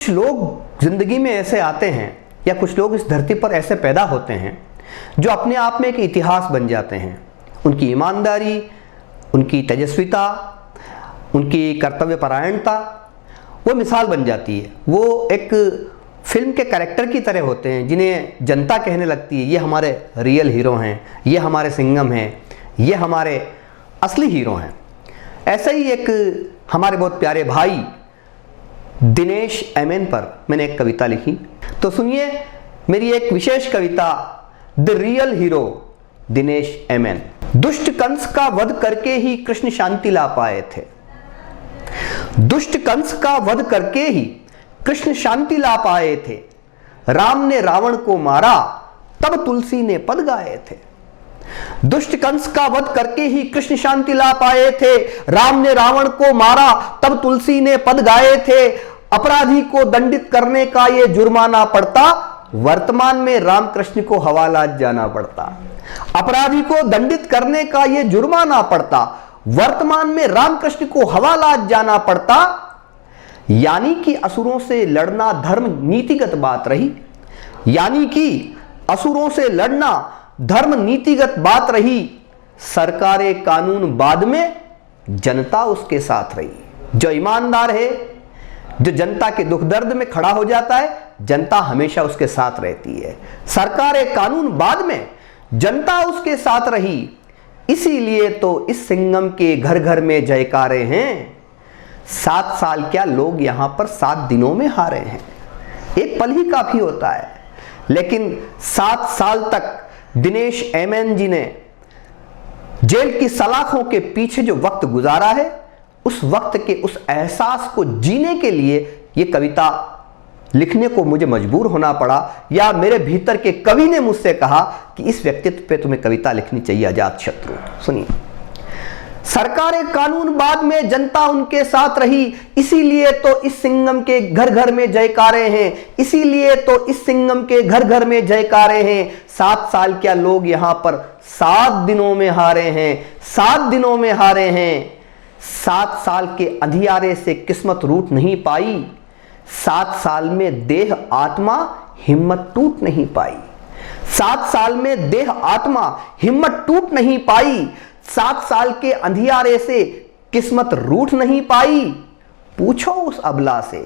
कुछ लोग जिंदगी में ऐसे आते हैं या कुछ लोग इस धरती पर ऐसे पैदा होते हैं जो अपने आप में एक इतिहास बन जाते हैं। उनकी ईमानदारी, उनकी तेजस्विता, उनकी कर्तव्यपरायणता वो मिसाल बन जाती है। वो एक फिल्म के कैरेक्टर की तरह होते हैं जिन्हें जनता कहने लगती है ये हमारे रियल हीरो हैं, ये हमारे सिंघम हैं, ये हमारे असली हीरो हैं। ऐसा ही एक हमारे बहुत प्यारे भाई दिनेश एमएन पर मैंने एक कविता लिखी, तो सुनिए मेरी एक विशेष कविता the real hero Dinesh MN. दुष्ट कंस का वध करके ही कृष्ण शांति ला पाए थे। दुष्ट कंस का वध करके ही कृष्ण शांति ला पाए थे। राम ने रावण को मारा तब तुलसी ने पद गाए थे। दुष्ट कंस का वध करके ही कृष्ण शांति ला पाए थे। राम ने रावण को मारा तब तुलसी ने पद गाए थे। अपराधी को दंडित करने का ये जुर्माना पड़ता, वर्तमान में रामकृष्ण को हवालात जाना पड़ता। अपराधी को दंडित करने का ये जुर्माना पड़ता, वर्तमान में रामकृष्ण को हवालात जाना पड़ता। यानी कि असुरों से लड़ना धर्म नीतिगत बात रही। यानी कि असुरों से लड़ना धर्म नीतिगत बात रही। सरकारे कानून बाद में, जनता उसके साथ रही। जो ईमानदार है, जो जनता के दुख दर्द में खड़ा हो जाता है, जनता हमेशा उसके साथ रहती है। सरकारे कानून बाद में, जनता उसके साथ रही। इसीलिए तो इस सिंघम के घर घर में जयकारे हैं। 7 साल क्या, लोग यहां पर 7 दिनों में हारे हैं। एक पल ही काफी होता है, लेकिन 7 साल तक दिनेश एमएन जी ने जेल की सलाखों के पीछे जो वक्त गुजारा है, उस वक्त के उस एहसास को जीने के लिए ये कविता लिखने को मुझे मजबूर होना पड़ा, या मेरे भीतर के कवि ने मुझसे कहा कि इस व्यक्तित्व पे तुम्हें कविता लिखनी चाहिए, अजातशत्रु। सुनिए। सरकारें कानून बाद में, जनता उनके साथ रही। इसीलिए तो इस सिंघम के घर घर में जयकारे हैं। इसीलिए तो इस सिंघम के घर घर में जयकारे हैं। 7 साल क्या, लोग यहां पर 7 दिनों में हारे हैं। 7 दिनों में हारे हैं। 7 साल के अंधियारे से किस्मत रूठ नहीं पाई। 7 साल में देह आत्मा हिम्मत टूट नहीं पाई। 7 साल में देह आत्मा हिम्मत टूट नहीं पाई। 7 साल के अंधियारे से किस्मत रूठ नहीं पाई। पूछो उस अबला से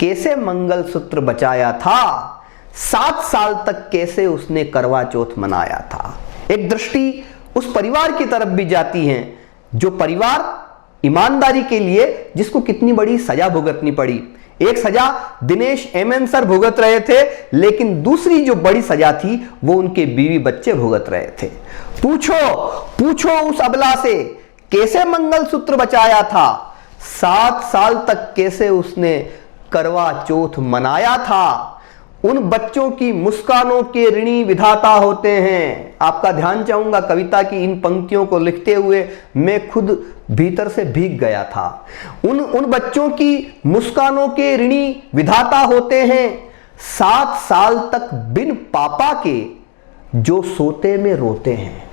कैसे मंगलसूत्र बचाया था। 7 साल तक कैसे उसने करवा चौथ मनाया था। एक दृष्टि उस परिवार की तरफ भी जाती है जो परिवार ईमानदारी के लिए जिसको कितनी बड़ी सजा भुगतनी पड़ी। एक सजा दिनेश एमएन सर भुगत रहे थे, लेकिन दूसरी जो बड़ी सजा थी वो उनके बीवी बच्चे भुगत रहे थे। पूछो उस अबला से कैसे मंगलसूत्र बचाया था। 7 साल तक कैसे उसने करवा चौथ मनाया था। उन बच्चों की मुस्कानों के ऋणी विधाता होते हैं। आपका ध्यान चाहूंगा, कविता की इन पंक्तियों को लिखते हुए मैं खुद भीतर से भीग गया था। उन बच्चों की मुस्कानों के ऋणी विधाता होते हैं। 7 साल तक बिन पापा के जो सोते में रोते हैं।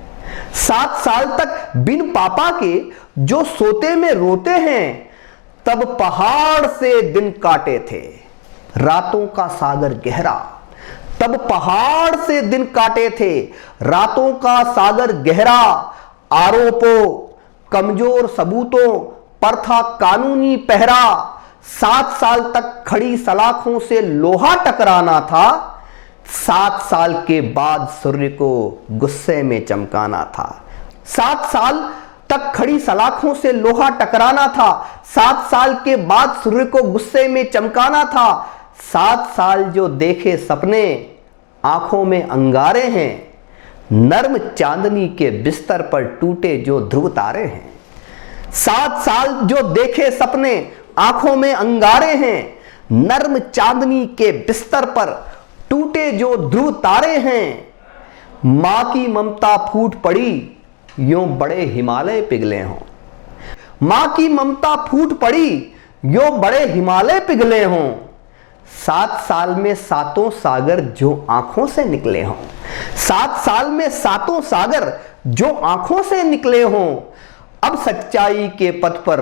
7 साल तक बिन पापा के जो सोते में रोते हैं। तब पहाड़ से दिन काटे थे, रातों का सागर गहरा। तब पहाड़ से दिन काटे थे, रातों का सागर गहरा। आरोपों, कमजोर सबूतों पर था कानूनी पहरा। 7 साल तक खड़ी सलाखों से लोहा टकराना था। 7 साल के बाद सूर्य को गुस्से में चमकाना था। 7 साल तक खड़ी सलाखों से लोहा टकराना था। 7 साल के बाद सूर्य को गुस्से में चमकाना था। 7 साल जो देखे सपने आंखों में अंगारे हैं। नर्म चांदनी के बिस्तर पर टूटे जो ध्रुव तारे हैं। 7 साल जो देखे सपने आंखों में अंगारे हैं। नर्म चांदनी के बिस्तर पर टूटे जो ध्रुव तारे हैं। मां की ममता फूट पड़ी, यूं बड़े हिमालय पिघले हों। मां की ममता फूट पड़ी, यूं बड़े हिमालय पिघले हों। 7 साल में 7 सागर जो आंखों से निकले हों। 7 साल में 7 सागर जो आंखों से निकले हों। अब सच्चाई के पथ पर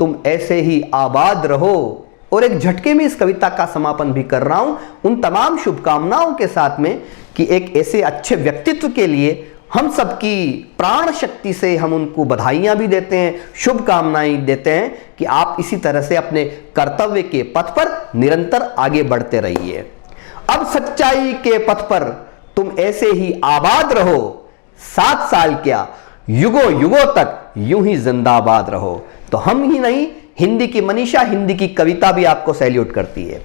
तुम ऐसे ही आबाद रहो, और एक झटके में इस कविता का समापन भी कर रहा हूं उन तमाम शुभकामनाओं के साथ में कि एक ऐसे अच्छे व्यक्तित्व के लिए हम सबकी प्राण शक्ति से हम उनको बधाइयां भी देते हैं, शुभकामनाएं देते हैं कि आप इसी तरह से अपने कर्तव्य के पथ पर निरंतर आगे बढ़ते रहिए। अब सच्चाई के पथ पर तुम ऐसे ही आबाद रहो, 7 साल क्या युगों युगों तक यूं ही जिंदाबाद रहो। तो हम ही नहीं, हिंदी की मनीषा, हिंदी की कविता भी आपको सैल्यूट करती है।